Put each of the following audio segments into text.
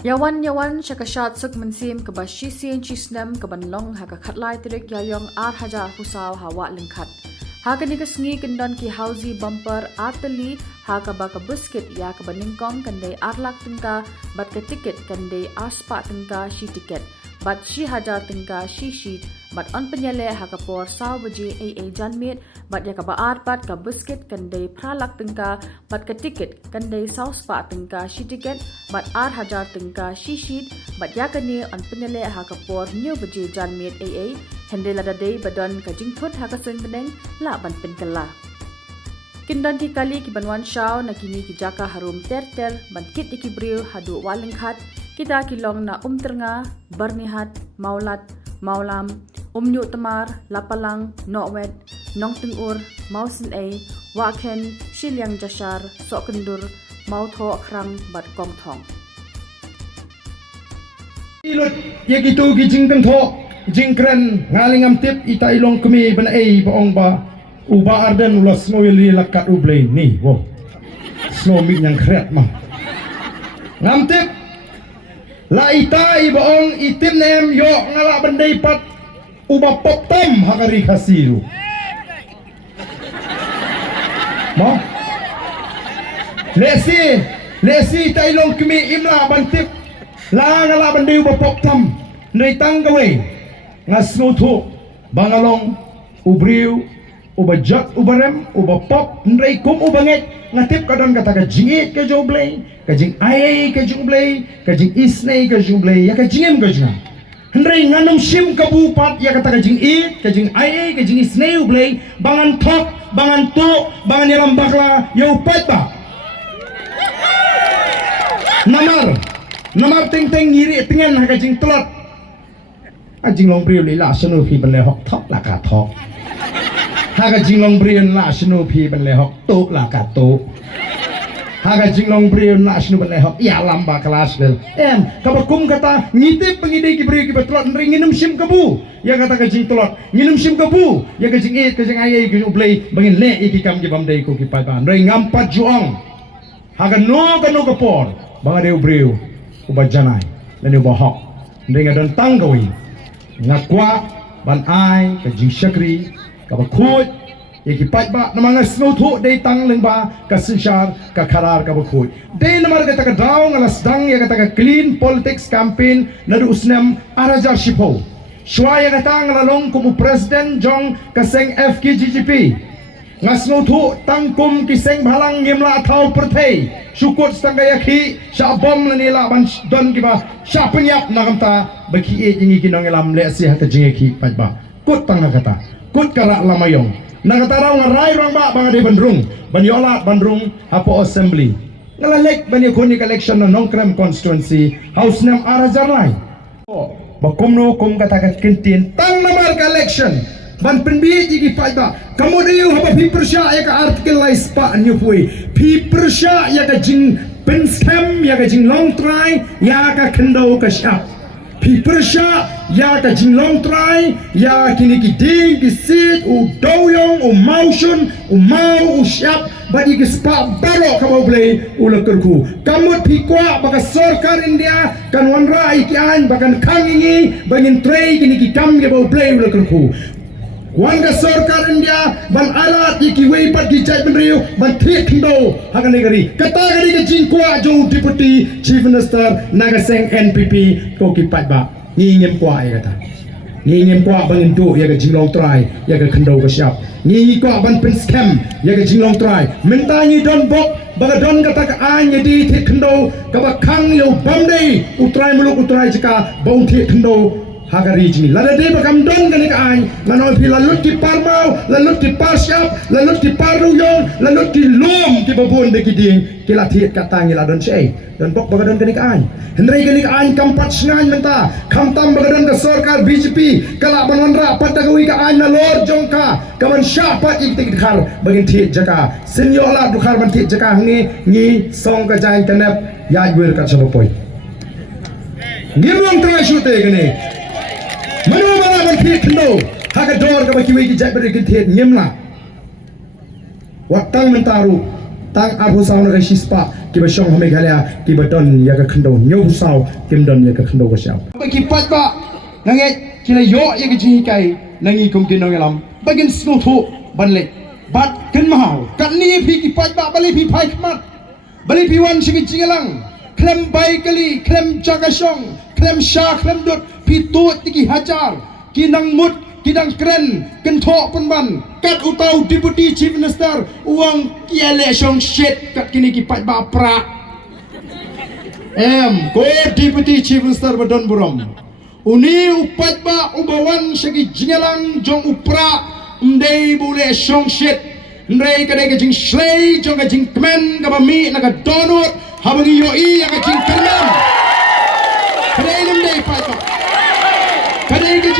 Yawan syakashat suk mensim ke bashisin chisnem ke banlong ha ka khatlai tirik yayong 8,000 pusaw hawa lengkhat. Ha ka ni kesngi kendon ki hausi bumper ateli ha ka ba ka biscuit ya ka baningkong kandai arlak tengka bat ka tiket kandai aspa tengka shi tiket bat shi hajar tengka shi sheet bat on penyele ha ka por saw baje AA janmit bat ya ka ba art bat ka biscuit kandai pralak tengka bat ka tiket kandai saw spa tengka shi tiket bat art hajar tengka shi sheet bat ya ka ni on penyele ha ka por new baje janmit AA Hynrei lada day badon ka jingthut ha ka sen beneng la ban pen kala. Kindan ti kali ki banwan shaw na kini ki jaka harum ter ban kit iki briu hadu walengkhat kita kilong na ternga barnihat maulat maulam nyu tamar lapalang nowet nong tengur mausinei waken shilyang jashar sokendur mautho krang bat kong thong. Ilut ye gitu ki jingteng tho jingkren ngalingam tip ita ilong kemi ban baong ba uba Ardent ulas ngoyli lakat Blei ni wo snow mit yang kret mah ngam tip la ita baong itim nem yo ngala bandai pat uba pop tam hakari khasiru mo lesi ita ilong kemi imla ban tip la ngala bandai uba pop tam nei Tangba ngasno thu bangalong ubriu ubajak ubarem ubapop Hynrei kum ubanget ngatip kadang kata ka jingit ka jo Blei ka jing Ieid ka jing Blei ka jing Isynei ka jing Blei ya ka jingem ka jing Hynrei nganum Shim Kabu pat ya kata ka jing Ieid ka jing Ieid ka jing Isynei Blei bangan tok bangan tu bangan yalam bakla ya upat ba namar ting ngiri tengen ha ka jing telot jing long briu li la sunu phi ban le hok thok la ka thok ha ga jing long briu la sunu phi ban le hok tu la ka tu ha ga jing long briu la sunu ban le hok ya lamba kelas bel ka ba kum kata ngitip pengidai ki briu ki betlot nginum Shim Kabu ya kata ka jing telot nginum Shim Kabu ya ka jing Ieid ka jing Ieid ki Blei bangin le iki kam ki bamdai ko ki pa ban rei ngampat juang ha ga no ka por bang de briu uba janai le uba hok rei ngadon Tanggawi ngakwa ban ai ka jing shakri ka ba khoi ye ki pat ba namanga snow thu dei tang leng ba ka sinshar ka kharar ka ba khoi dei namar ka ta daw ngala sdang ye ka ta clean politics campaign nadu usnam arajar shipo shwaya ka ta ngala long kumu president jong ka seng FKGGP ngasno thu tang kum ki seng bhalang ngemla thau perthei syukut stangaya khi sha bom lanila ban don ki ba sha penyap nagamta baki e jingi kinong elam le si hata jingi ki pajba kut tang kata kut kara lamayong nagata raw ngarai rang ba bang de bandrung ban yola bandrung hapo assembly ngalalek ban yakoni election na nongkrem constituency house nam arajar lai bakumno kum kata ka kintin tang namar ka election ban penbi jigi pajba kamu diu haba pi persya ya ka artikel lai spa anyu pui pi persya ya ka jing pen scam ya ka jing long try ya ka kendo ka syap pi persya ya ka jing long try ya kini ki ding ki sit u doyong u motion u mau u syap bagi ki spa baro ka mau Blei u lekerku kamu pi kwa baka sarkar India kan wanra iki an bakan kangingi bangin tray kini ki kam ke mau Blei u lekerku Wanga sarkar India ban alat iki wei pat ki jai benriu ban thik ndo hakan negeri kata gari ke jingkwa jo deputy chief minister naga seng NPP ko ki pat ba ni ngem kwa ya kata ni ngem kwa bangin tu ya ke jinglong try ya ke khndo ka syap ni kwa ban pen scam ya ke jinglong try minta ni don bok baga don kata ka an ye di thik ndo ka ba khang yo bamdei utrai muluk utrai jika bong thik ndo Hagari jini lada de bakam don gani ka ai manoi pi lalut ki parmau lalut ki parsyap lalut ki paruyong lalut ki lom ki babon de ki ding ki latiet katangi la don sei don bok bagadon gani ka ai Hynrei gani ka ai kampat sngan menta kamtam bagadon ka sarkar BJP kala banonra patagawi ka ai na lor jongka kaman syapat iktik khar bagin thiet jaka senyola dukhar ban thiet jaka ni song ka jai kanap ya wer ka sabapoi ngirong tengah syute gani Manu mana ban thiet kendo haga dor ka baki wei ki jai bari ki thiet nyemla watang mentaru tang abu sao na shispa ki ba shong hame ghalia ki ba don ya ka khando nyo sao kim don ya ka khando ko siam ba ki pat ba nange ki la yo ya ka ji kai nangi kum kin nong lam bagin snu thu ban le bat kin mahau kan ni phi ki pat ba bali phi phai khmat bali phi wan shi ki jingalang klem bai kali klem chagashong klem sha klem dot phi tu ti ki hajar ki nang mut ki nang kren ken tho pun ban kat utau deputy chief minister uang ki ale shong shit kat kini ki pat ba pra ko deputy chief minister badon burom uni upat ba ubawan segi jingalang jong upra mdei bule shong shit Hynrei ka dega jing slay jong ka jing kmen ka bami na ka donut habangi yoi ka jing kmen kadai mdei pat ba kadai ka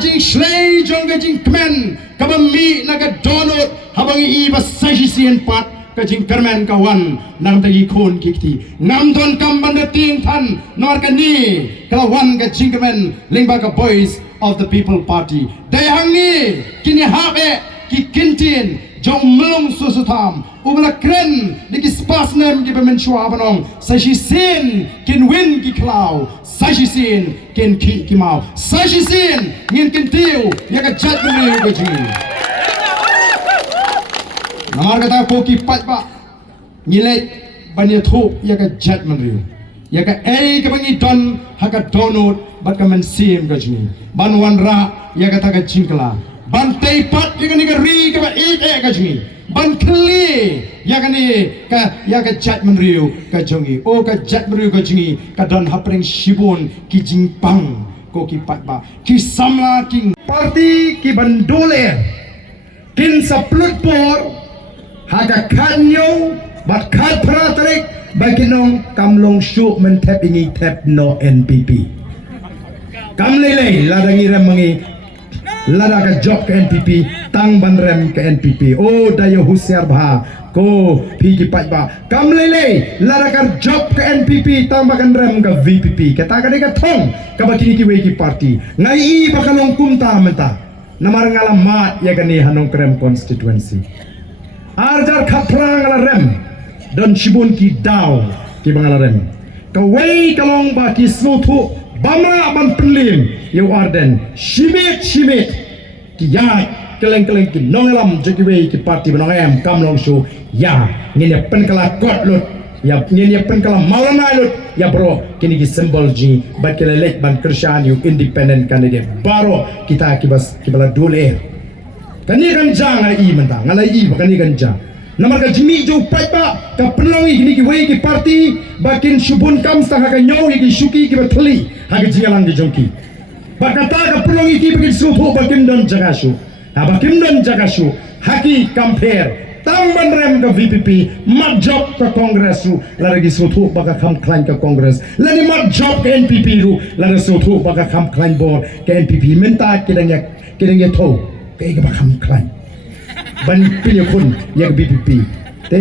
jing slay jong ka jing kmen ka bami na ka donut habangi iba sajisian pat ka jing kermen kawan nang tagi kon kikti ngam ton kam banda ting than nor ka ni kawan ka jing kermen lingba ka boys of the people party dai hang ni kini habe ki kintin jong melong susutam ubla kren diki spas nem ki bemen shwa banong sashi sin kin win ki klau sashi sin kin ki mau sashi sin ngin kin tiu ya ka jat ni ka jing namar kata ko ki pat ba nilai banya thu ya ka jat man riu ya ka ei ka bangi don ha ka donut bat ka man sim ka jing ban wan ra ya ka ta ka jingkla ban tei pat ya ka ni ka ri ka ba e ka jing ban kli ya ka jat man riu ka jongi o ka jat man riu ka jingi ka don hapring shibun ki jing pang ko ki pat ba ki samla king party ki bandole kin saplut por haga kanyo bat khat pratrik baginong kamlong shu men tap ingi tap no NPP kamlele ladangi rem mangi lada ka job ke NPP tang ban rem ke NPP o dayo husiar bha ko phi ki pat ba kamlele lada ka job ke NPP tang bakan rem ke VPP kata ka de ka thong ka bakini ki we ki party ngai i bakalong kumta menta namar ngalamat ya kani hanong krem constituency arjar khaprang ala rem don shibun ki daw ki bangala rem kawai kalong ba ki smuthu bama ban penlim yo Ardent shimit ki ya keleng ki nongelam jekiwe ki parti banongem kamlong shu ya ngene pen kala kot lut ya ngene pen kala maulana lut ya bro kini ki symbol ji bat kala lek ban kershan yu independent candidate baro kita kibas kibala dole kani kan jang ai menta ngalai i kani kan jang namar ka jimi jo pai ba ka penlongi kini ki wei ki parti bakin shubun kam sa ka nyau ki shuki ki bathli ha ki jingalang ki jongki bakata ka penlongi ki bakin supu bakin don jagashu ha bakin don jagashu haki compare tang bandrem ka VPP mat job ka kongresu lagi sutu baka kam klain ka kongres lagi mat job ka NPP ru lagi sutu baka kam klain board ka NPP menta kidangya tho kay ka bakam klain ban pilih kun ya BPP te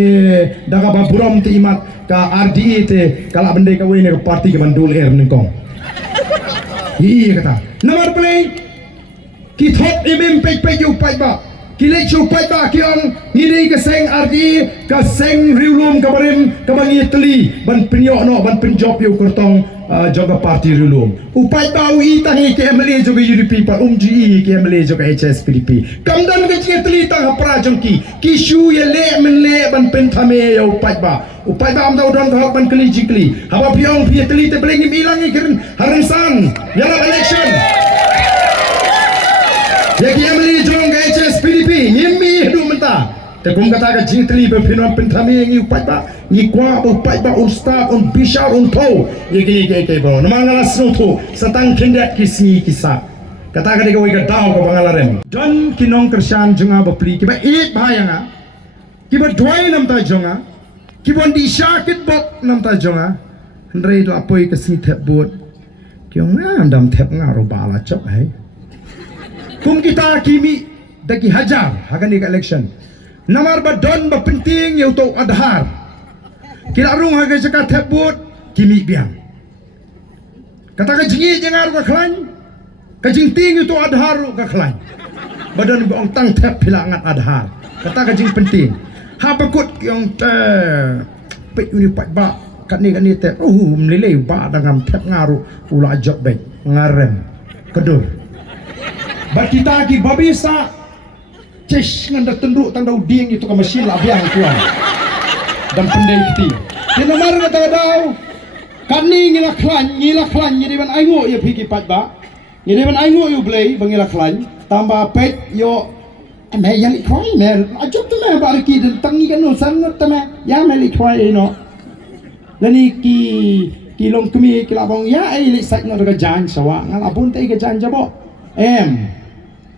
daga ba buram te imat ka RDE te kala bende ka wene ka parti ka bandul ningkong iya kata nomor play ki thop pe yu pai ba ki le chu pai ba ki on ni ka seng RDE ka seng riulum ka barim ka bangi teli ban pinyo no ban pinjop yu kurtong joga parti riulum upai ba ui tangi ke MLA joga UDP pa GE ke MLA joga HSPDP kamdan ka chi teli tang hapra jongki ki shu ye le men le ban pen thame ya upai ba am da don ka ban kli jikli haba piong pi teli te blengi ilangi kirin haransan yala election ya ki MLA joga HSPDP ngimbi hidu menta te kum kata ka jing teli pe pinom pen thame ngi upai ba ni kwa upai ba ustad on bishar on tho ye ke bo namangala snutu satang kindat kisni kisa kata ka de ko ga daw ka bangala rem don kinong kershan junga ba pli ki ba it bhayanga ki ba dwai nam ta jonga ki bon di shakit bot nam ta jonga Hynrei la poi ka sni thep bot kyong ngam dam thep nga ro bala chok hai kum kita kimi daki hajar hagani ka election namar ba don ba penting yau to adhar kira rung haga jaka thebut kimi biang kata ka jingi jangar ka khlan ka jing ting itu adhar ka khlan badan ba ong tang thep philangat adhar kata ka jing penting ha pakut yang te pe uni pat ba kat ni te meleleh ba dengan tep ngaru ula ajak baik ngarem kedur ba kita ki babisa cesh ngan da tenduk tang dau ding itu ka mesin la biang tuan dan pendai kiti kena mar kata dau kan ni ngila klan jadi ban aingo ya phiki pat ba jadi ban aingo yu Blei bangila klan tambah pet yo me yang ikhoi me ajok tu me bar ki den tangi kan no sangot tu me ya me ikhoi no lani ki long kumi ki labong ya ai li sak no ga jan sawa ngal abun tai ga jan jabo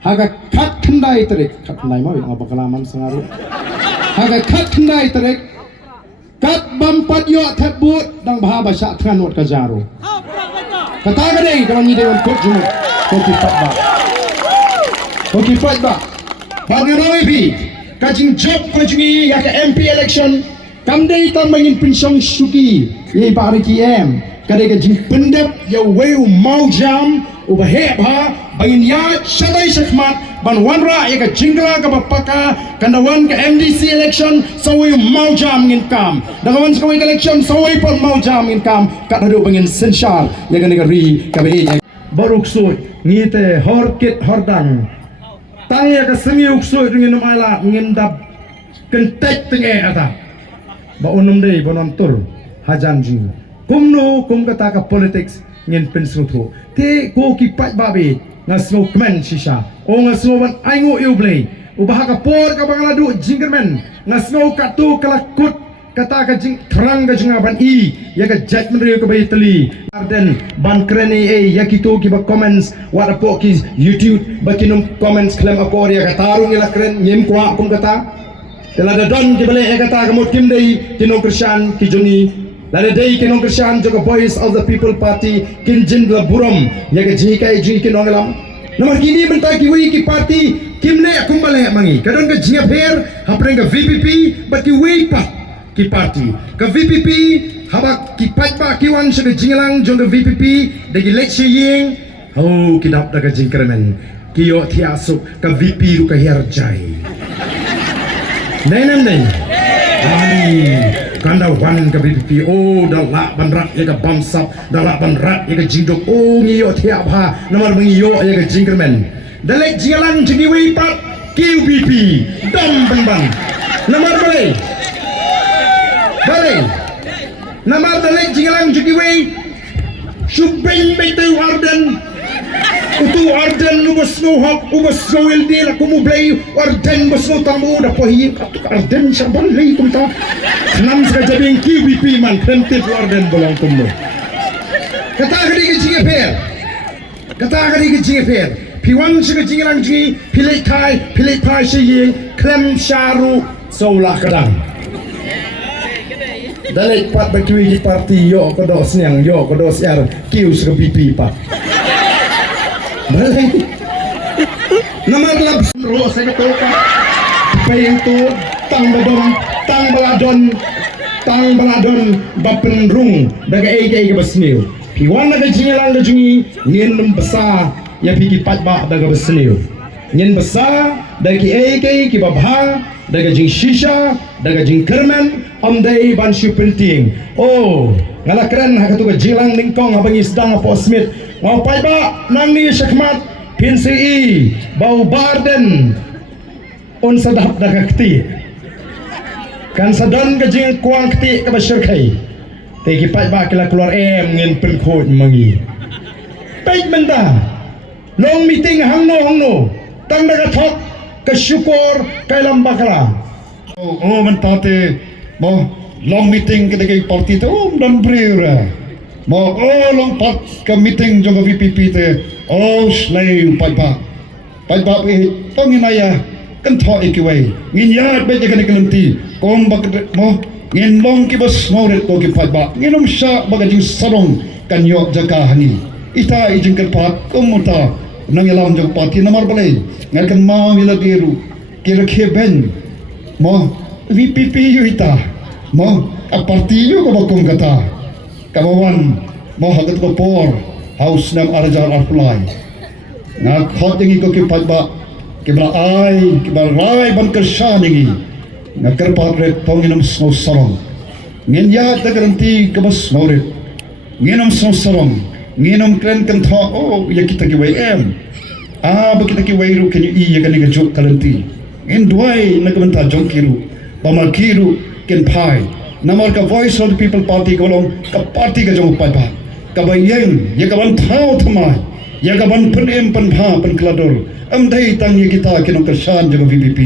haga kat kendai terik kat kendai mau yang apa kalaman sengaru haga kat kendai terik kat bampat yo tebut dang baha basya than not ka jaru kata ga dei kawan ni dewan kot jumu ko ki fat ba bagi pi kajing job kajing ya ke MP election kam dei tan mangin pinsong suki ye bari ki kadai kajing pendep ya weu mau jam ubah ha bangin ya syadai sekmat ban wanra ya ka jingla ka bapaka kandawan ka MDC election sawai mau jam ngin kam dangawan sawai election sawai pun mau jam ngin kam kat hadu bangin sensar ya ka negeri ka be baruk sut ngite horkit hordang tang ya ka sengi uksut ngin mala ngin dab kentek tenge ata ba unum dei bonon tur hajan jing kumno kum kata ka politics ngin pensrutu te ko ki pat babe ngasno kmen shisha o ngasno ban aingo yu Blei ubah ka por ka bangaladu jinggermen ngasno ka tu kalakut kata ka jing terang ka jinga ban ya ka jat menri ka bayi teli Ardent ban kreni ya kitu ki ba comments wat apo ki YouTube bakinum comments klaim apo ya ka tarung ila kren nyem kwa kum kata telada don ki bale kata ka mot kim dei kinong Krisyan ki joni Lada day kinong Krisyan juga Voice of the People Party kin jindla buram ya ke jika ji kinong lam nomor kini bentai ki wi ki party kimle akum bale mangi kadon ka jinga pher hapren ka VPP baki wi pa ki party ka VPP haba ki pat ba ki wan se jinglang jong ka VPP dagi let si ying ho kidap daga jingkremen ki yo tiasuk ka VP ru ka herjai nenam nei kanda wan ka BPP dalak banrat ya ka bamsap dalak banrat ya ka jingdok ngiyo tiap ha nomor mengiyo ya ka jingkermen dalek jingalang jingiwi pat QBP dam banban nomor Blei nomor dalek jingalang jingiwi subeng betu Ardent utu Ardent ubas nuhak ubas gawil di lakumu Blei Ardent bas nu tamu dah pohiyin katuk Ardent saban lei kumta nam sa jabing QBP man kremtif Ardent bolong tumu kata kadi ke jinge fer piwan sa ke jinge lang jinge pilih thai siyin klem syaru saulah kadang dalek pat bakui parti yo kodos nyang yo kodos yar kius ke BP pat Blei nomor lab ro sa to pa payeng to tang baladon bapen rung daga ege basniu piwan daga jingalang jungi ngin besar ya piki pat ba daga basniu ngin besar daga ege ki babha daga jing shisha daga jing kerman amdai ban shu penting ngala keren hakatu ga jilang ningkong abang isdang apa smith mau pai ba nang ni syakmat PNCI bau barden on sadap daga kti kan sadan ka jing kuang kti ka basyarkai te ki pai ba kila keluar ngin penkhod mangi pai benda long meeting hangno tang daga thok ka syukur kay lambakala mentate mo long meeting kita ke parti tu dan brera mo long part ka meeting jong VPP te slay pai ba panginaya kan tho ikiwai ngin ya be ka nikalenti kong bag mo ngin long ki bas mo re to ki pai ba nginom sya bagajing sarong kanyo jaka hani ita ijing kan pat kumuta nang ilam jong parti nomor Blei ngalkan mau ila diru kira kheben mo VPP yu ita mo a parti yu ko bakong kata kawawan mo hagat ko por house nam arjar arpulai na khotingi ko ki padba kibra rai ban kershaningi Nakarpapret panginam snow sarong. Ngenya da garanti kabas maurit. Nginam snow sarong. Nginam kren kan tha oh ya kita ki wai em. Ba kita ki wai ru kan i ya kan ga jok kalanti. Ngin duai nagamanta jongkiru. Pamakiru ken pai. Namar ka voice of the people party kolong ka party ka jong pai pa. Ka bayeng ya ka ban thau thamai. Ya ka ban pen em pen pha pen klador. Dai tang ya kita kinong kersan jong VPP.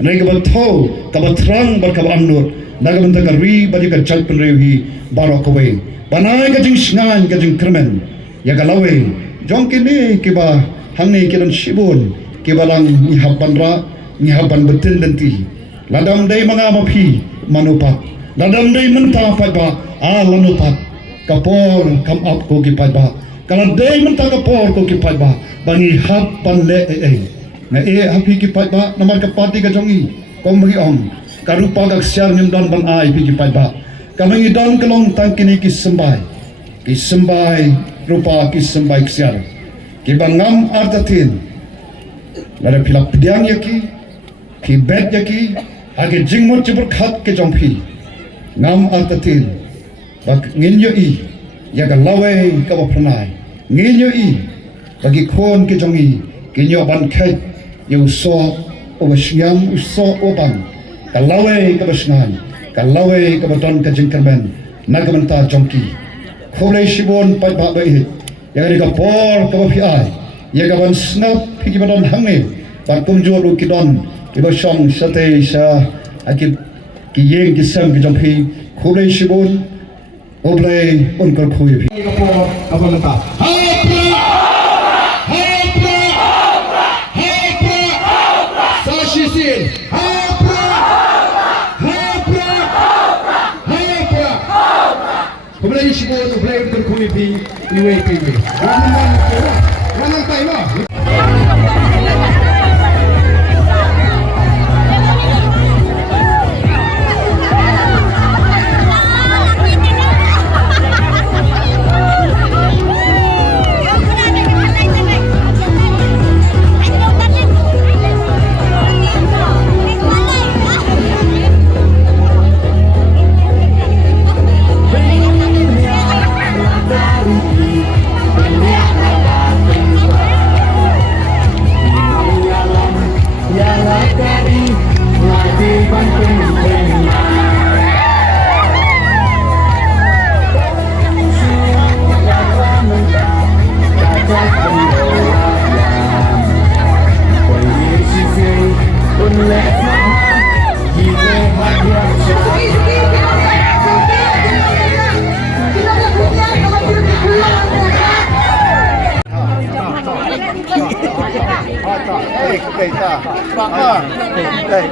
Nai ka ban thau ka ba thrang ba ka amnur. Nagamanta ka ri ba ka chal pen rehi barok away. Banai ka jing sngan ka jing kremen. Ya ka lawe jong kini ki ba hangi kiran shibun ki balang ni haban ra ni haban betin denti. Ladam dai mga mapi manupat. Ladam dai menta pai ba lanupat. Kapor kam up ko ki pai ba. Kalau dai menta kapor ko ki pai ba. Bani haban le na hapi ki pai ba namar ka parti ka jongi. Kom bagi om. Karupa ka siar nyum dan ban ai pi ki pai ba. Kami dan kelong tang kini ki sembai. Ki sembai rupa ki sembai siar. Ki bangam artatin. Lada pilak pediang yaki. Ki bet yaki. Age jingmot jibur khat ke jompi ngam artatil bak nginyo i yaga lawe ka ba pranai nginyo i bagi khon ke jongi kinyo ban khai yu so o shyam so oban ka lawe ka ba snan ka lawe ka ba don ka jingkermen nagamanta jongki khole shibon pai ba ba hit yaga ka por ka ba pi ai yaga ban snap pi ki ba don hangne ba kumjor u ki don iba shong sate sa akib ki yeng ki sam ki jompi khule shibon oblei unkar khoye phi ka por ka balanta sashi sin oblei shibon oblei unkar khoye phi iwe phi Ngan tai ma Đây,